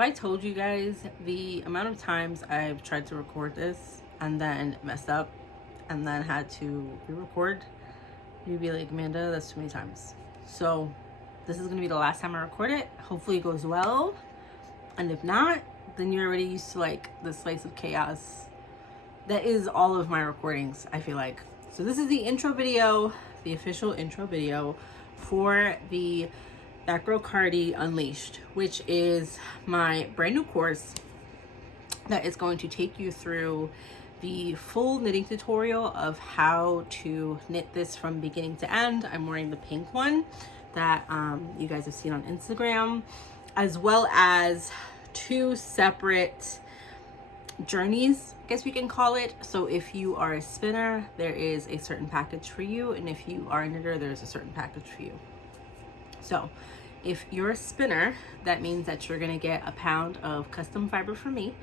If I told you guys the amount of times I've tried to record this and then messed up and then had to re-record, you'd be like, Amanda, that's too many times. So this is gonna be the last time I record it. Hopefully it goes well. And if not, then you're already used to like the slice of chaos that is all of my recordings, I feel like. So this is the intro video, the official intro video for the That Girl Cardi Unleashed, which is my brand new course that is going to take you through the full knitting tutorial of how to knit this from beginning to end. I'm wearing the pink one that you guys have seen on Instagram, as well as two separate journeys, I guess we can call it. So if you are a spinner, there is a certain package for you, and if you are a knitter, there's a certain package for you. So if you're a spinner, that means that you're gonna get a pound of custom fiber from me,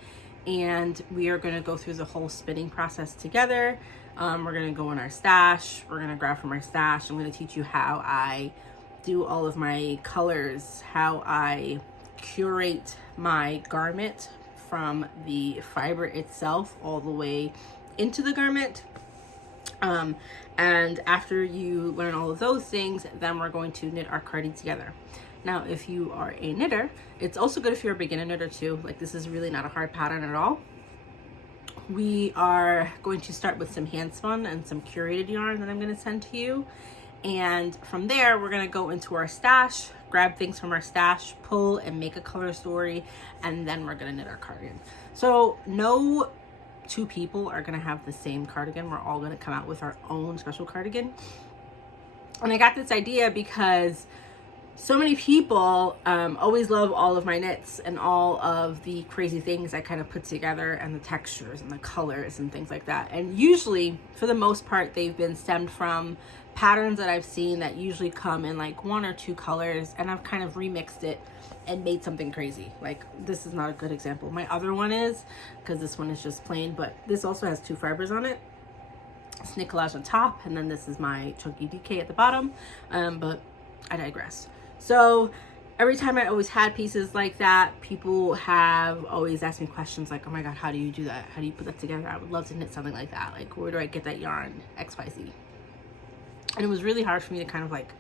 and we are gonna go through the whole spinning process together. We're gonna go in our stash, we're gonna grab from our stash. I'm gonna teach you how I do all of my colors, how I curate my garment from the fiber itself all the way into the garment. And after you learn all of those things, then we're going to knit our cardi together. Now, if you are a knitter, it's also good if you're a beginner knitter too. Like, this is really not a hard pattern at all. We are going to start with some hand spun and some curated yarn that I'm going to send to you. And from there, we're going to go into our stash, grab things from our stash, pull and make a color story, and then we're going to knit our cardigan. So no two people are going to have the same cardigan. We're all going to come out with our own special cardigan. And I got this idea because so many people always love all of my knits and all of the crazy things I kind of put together, and the textures and the colors and things like that. And usually, for the most part, they've been stemmed from patterns that I've seen that usually come in like one or two colors, and I've kind of remixed it and made something crazy. Like, this is not a good example. My other one is, because this one is just plain, but this also has two fibers on it. It's knit collage on top, and then this is my chunky DK at the bottom, but I digress. So every time I always had pieces like that, people have always asked me questions like, oh my god, how do you do that? How do you put that together? I would love to knit something like that. Like, where do I get that yarn? XYZ. And it was really hard for me to kind of like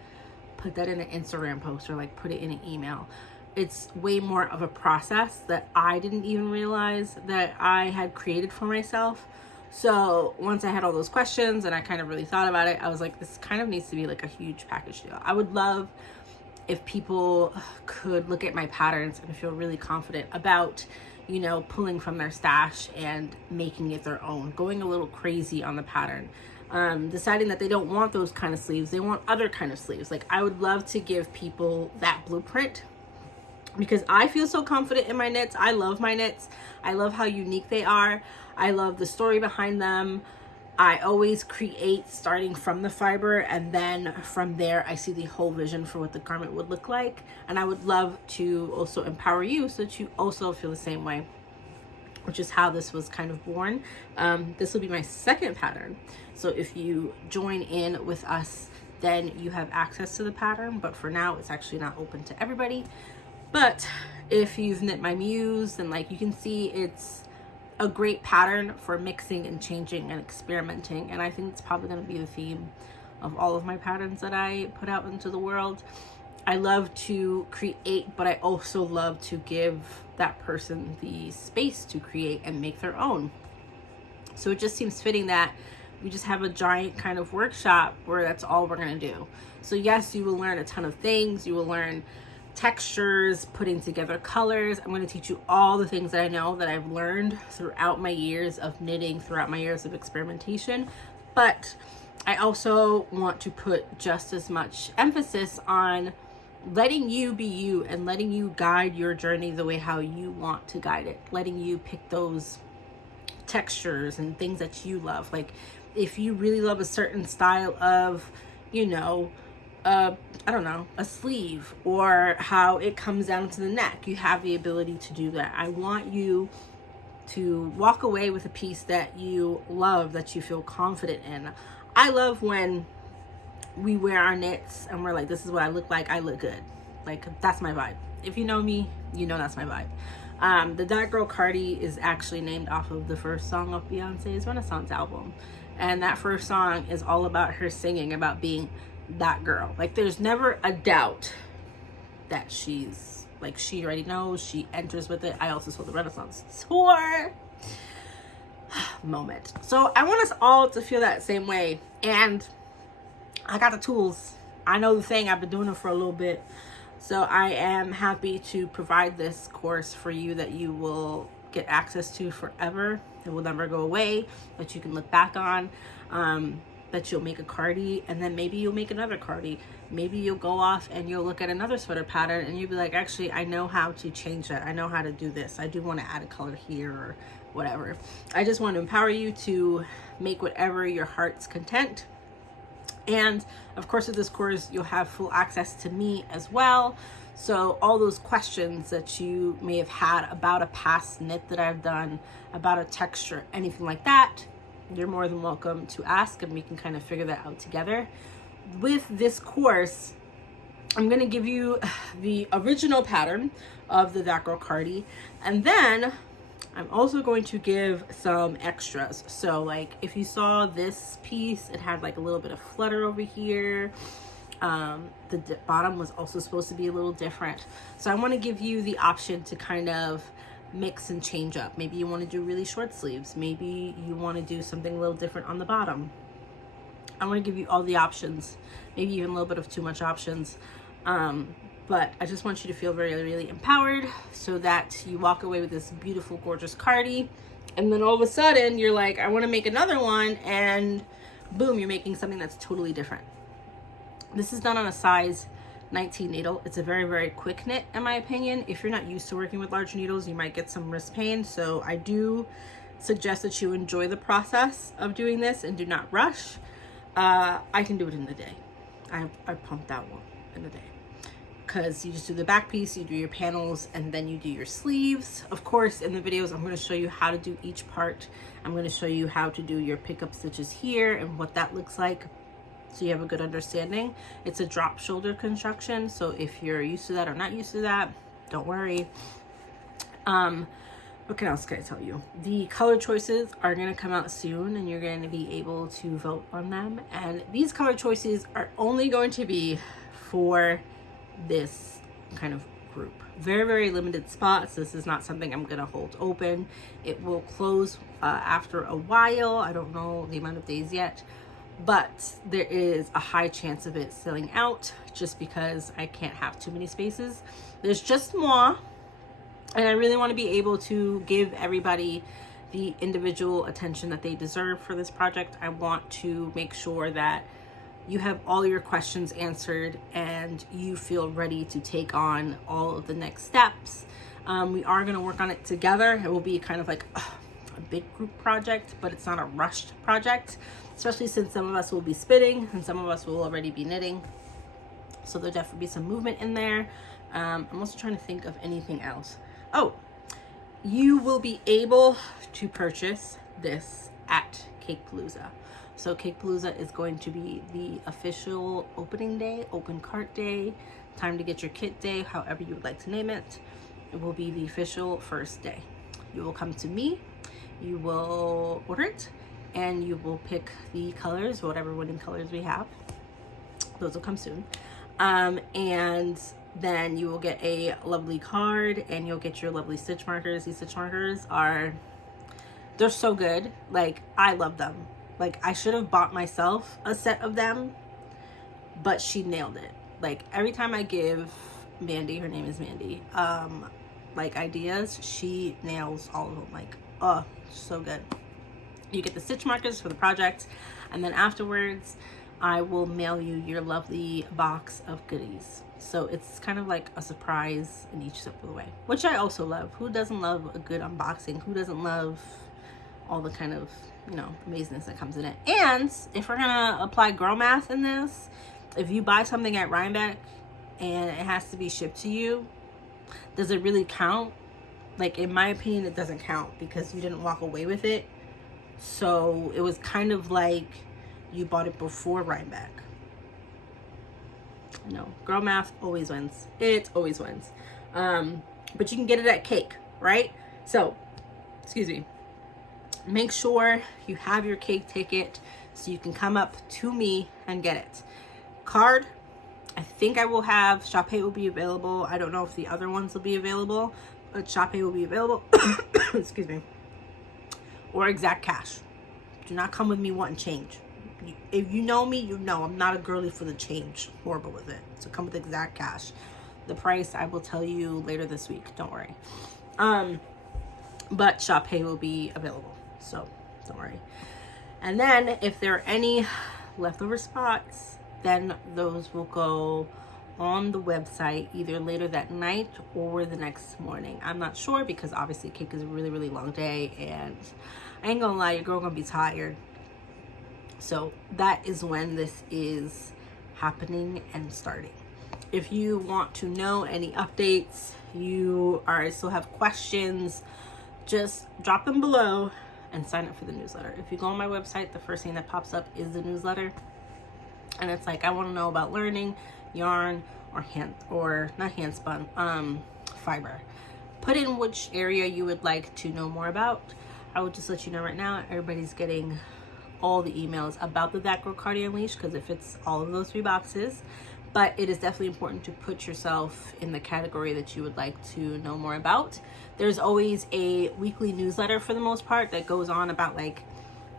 put that in an Instagram post or like put it in an email. It's way more of a process that I didn't even realize that I had created for myself. So once I had all those questions and I kind of really thought about it, I was like, this kind of needs to be like a huge package deal. I would love if people could look at my patterns and feel really confident about, you know, pulling from their stash and making it their own, going a little crazy on the pattern, deciding that they don't want those kind of sleeves, they want other kind of sleeves. Like, I would love to give people that blueprint because I feel so confident in my knits. I love my knits. I love how unique they are. I love the story behind them. I always create starting from the fiber, and then from there I see the whole vision for what the garment would look like. And I would love to also empower you so that you also feel the same way, which is how this was kind of born. This will be my second pattern. So if you join in with us, then you have access to the pattern, but for now it's actually not open to everybody. But if you've knit my muse, then like you can see, it's a great pattern for mixing and changing and experimenting. And I think it's probably going to be the theme of all of my patterns that I put out into the world. I love to create, but I also love to give that person the space to create and make their own. So it just seems fitting that we just have a giant kind of workshop where that's all we're going to do. So yes, you will learn a ton of things. You will learn textures, putting together colors. I'm going to teach you all the things that I know that I've learned throughout my years of knitting, throughout my years of experimentation. But I also want to put just as much emphasis on letting you be you and letting you guide your journey the way how you want to guide it, letting you pick those textures and things that you love. Like, if you really love a certain style of, you know, I don't know, a sleeve, or how it comes down to the neck, you have the ability to do that. I want you to walk away with a piece that you love, that you feel confident in. I love when we wear our knits and we're like, this is what I look like, I look good. Like, that's my vibe. If you know me, you know that's my vibe. The That Girl Cardi is actually named off of the first song of Beyonce's Renaissance album. And that first song is all about her singing about being that girl. Like, there's never a doubt that she's, like, she already knows, she enters with it. I also saw the Renaissance tour moment. So I want us all to feel that same way. And I got the tools. I know the thing. I've been doing it for a little bit. So I am happy to provide this course for you that you will get access to forever. It will never go away, that you can look back on, that you'll make a Cardi, and then maybe you'll make another Cardi. Maybe you'll go off and you'll look at another sweater pattern and you'll be like, actually, I know how to change that. I know how to do this. I do want to add a color here or whatever. I just want to empower you to make whatever your heart's content. And of course, with this course, you'll have full access to me as well. So all those questions that you may have had about a past knit that I've done, about a texture, anything like that, you're more than welcome to ask, and we can kind of figure that out together. With this course, I'm going to give you the original pattern of the That Girl Cardi, and then I'm also going to give some extras. So like, if you saw this piece, it had like a little bit of flutter over here. The bottom was also supposed to be a little different. So I want to give you the option to kind of mix and change up. Maybe you want to do really short sleeves. Maybe you want to do something a little different on the bottom. I want to give you all the options, maybe even a little bit of too much options. But I just want you to feel very, really empowered so that you walk away with this beautiful, gorgeous Cardi. And then all of a sudden you're like, I want to make another one, and boom, you're making something that's totally different. This is done on a size 19 needle. It's a very, very quick knit, in my opinion. If you're not used to working with large needles, you might get some wrist pain. So I do suggest that you enjoy the process of doing this and do not rush. I can do it in a day. I pumped out one in a day, because you just do the back piece, you do your panels, and then you do your sleeves. Of course, in the videos, I'm going to show you how to do each part. I'm going to show you how to do your pickup stitches here and what that looks like, so you have a good understanding. It's a drop shoulder construction, so if you're used to that or not used to that, don't worry. What else can I tell you? The color choices are going to come out soon, and you're going to be able to vote on them. And these color choices are only going to be for this kind of group. Very, very limited spots. This is not something I'm going to hold open. It will close after a while. I don't know the amount of days yet, but there is a high chance of it selling out, just because I can't have too many spaces. There's just more. And I really want to be able to give everybody the individual attention that they deserve for this project. I want to make sure that you have all your questions answered and you feel ready to take on all of the next steps. We are going to work on it together. It will be kind of like a big group project, but it's not a rushed project, especially since some of us will be spitting and some of us will already be knitting. So there'll definitely be some movement in there. I'm also trying to think of anything else. Oh, you will be able to purchase this at Cakepalooza. So Cakepalooza is going to be the official opening day, open cart day, time to get your kit day, however you would like to name it. It will be the official first day. You will come to me, you will order it, and you will pick the colors, whatever winning colors we have. Those will come soon. And then you will get a lovely card, and you'll get your lovely stitch markers. These stitch markers they're so good. Like, I love them. Like, I should have bought myself a set of them, but she nailed it. Like, every time I give Mandy, her name is Mandy, like, ideas, she nails all of them. Like, oh, so good. You get the stitch markers for the project, and then afterwards I will mail you your lovely box of goodies. So it's kind of like a surprise in each step of the way, which I also love. Who doesn't love a good unboxing? Who doesn't love all the kind of, amazingness that comes in it? And if we're gonna apply girl math in this, if you buy something at Rhinebeck and it has to be shipped to you, does it really count? Like, in my opinion, it doesn't count, because you didn't walk away with it. So it was kind of like you bought it before Rhinebeck. Girl math always wins. It always wins. But you can get it at Cake. right? So, excuse me. Make sure you have your cake ticket so you can come up to me and get it. Card, I think I will have. Shop Pay will be available. I don't know if the other ones will be available, but Shop Pay will be available. Excuse me. Or exact cash. Do not come with me wanting change. If you know me, you know I'm not a girly for the change. Horrible with it. So come with exact cash. The price I will tell you later this week. Don't worry. But Shop Pay will be available. So don't worry. And then if there are any leftover spots, then those will go on the website either later that night or the next morning. I'm not sure because obviously cake is a really, really long day, and I ain't gonna lie, your girl gonna be tired. So that is when this is happening and starting. If you want to know any updates, you are still have questions, just drop them below and sign up for the newsletter. If you go on my website, the first thing that pops up is the newsletter. And it's like, I want to know about learning, yarn, or not hand spun, fiber. Put in which area you would like to know more about. I will just let you know right now, everybody's getting all the emails about the That Girl Cardi Unleashed because it fits all of those 3 boxes. But it is definitely important to put yourself in the category that you would like to know more about. There's always a weekly newsletter for the most part that goes on about like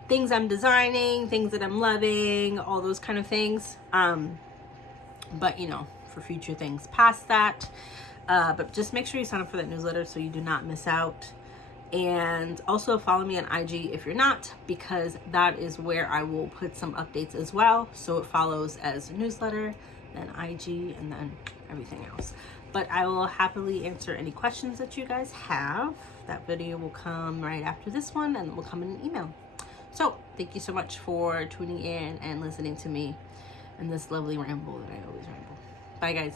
things I'm designing, things that I'm loving, all those kind of things. But you know, for future things past that. But just make sure you sign up for that newsletter so you do not miss out. And also follow me on IG if you're not, because that is where I will put some updates as well. So it follows as a newsletter, then IG, and then everything else. But I will happily answer any questions that you guys have. That video will come right after this one, and it will come in an email. So thank you so much for tuning in and listening to me and this lovely ramble that I always ramble. Bye guys.